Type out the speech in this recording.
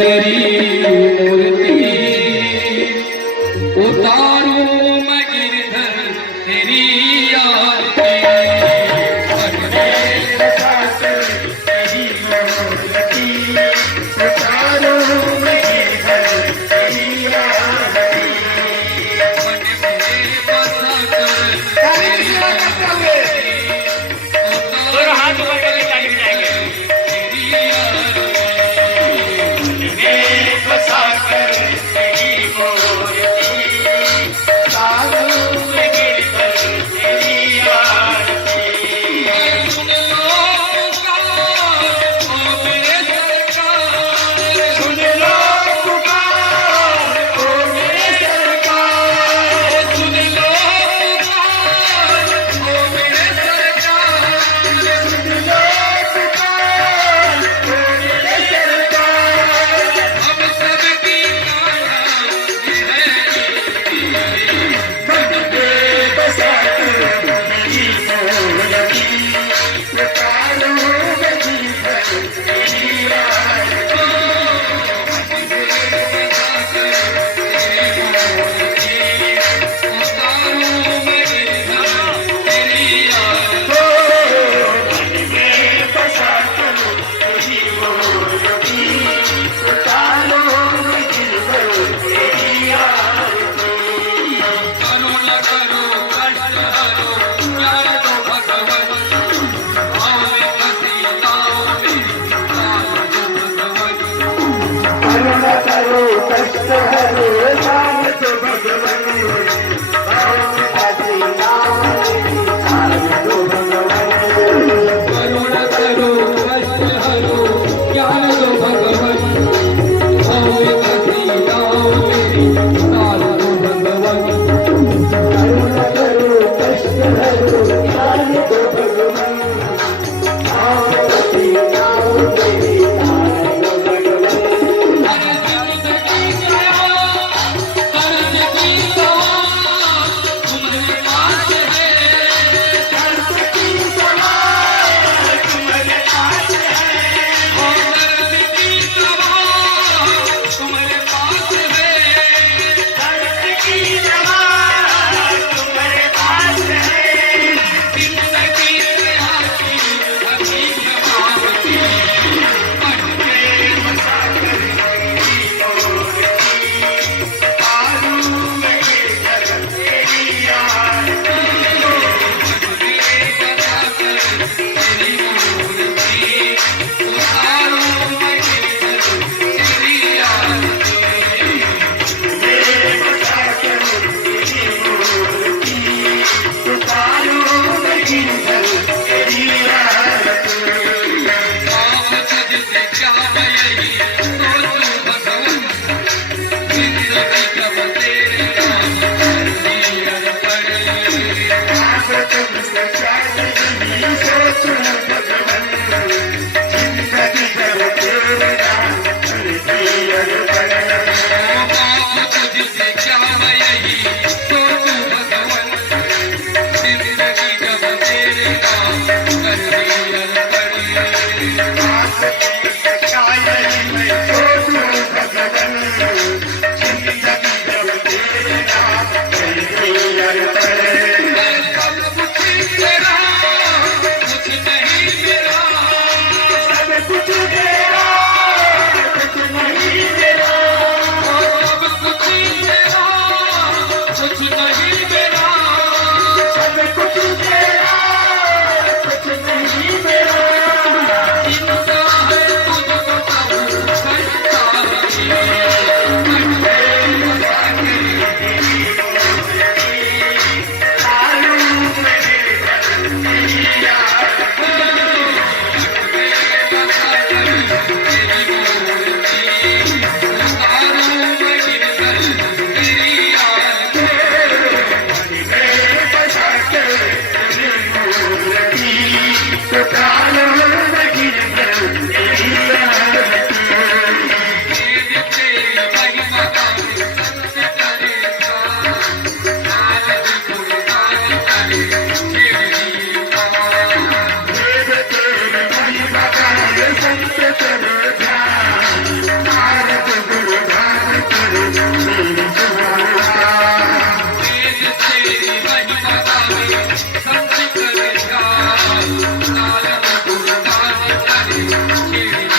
तेरी मूर्ति उतारूं मैं गिरधर तेरी आरती तेरी मूर्ति उतारूं मैं गिरधर तेरी आरती मन में बसा कर दोनों हाथ ऊपर करके ताली बजाएंगे। बसा कर तेरी मूर्ति उतारूं मैं गिरधर तेरी आरती। सुन लो पुकार ओ मेरे सरकार सुन लो पुकार ओ मेरे सरकार। सुन लो पुकार ओ मेरे सरकार सुन लो पुकार ओ मेरे सरकार। हम सबकी काया ये है मन में बसा कर तेरी मूर्ति उतारूं मैं गिरधर तेरी आरती। मन में बसा कर तेरी मूर्ति उतारूं मैं गिरधर तेरी आरती। करुण करो कष्ट हरो ज्ञान दो भगवन भाव में फंसी नाव में काल दो भगवन करुण करो कष्ट हरो ज्ञान दो भगवन भाव में फंसी नाव में काल दो भगवन। करुण करो कष्ट हरो ज्ञान दो भगवन भाव में फंसी नाव में काल दो भगवन करुण करो कष्ट हरो ज्ञान दो भगवन भाव में फंसी नाव में काल दो भगवन। हर जिंदगी गया शिरडी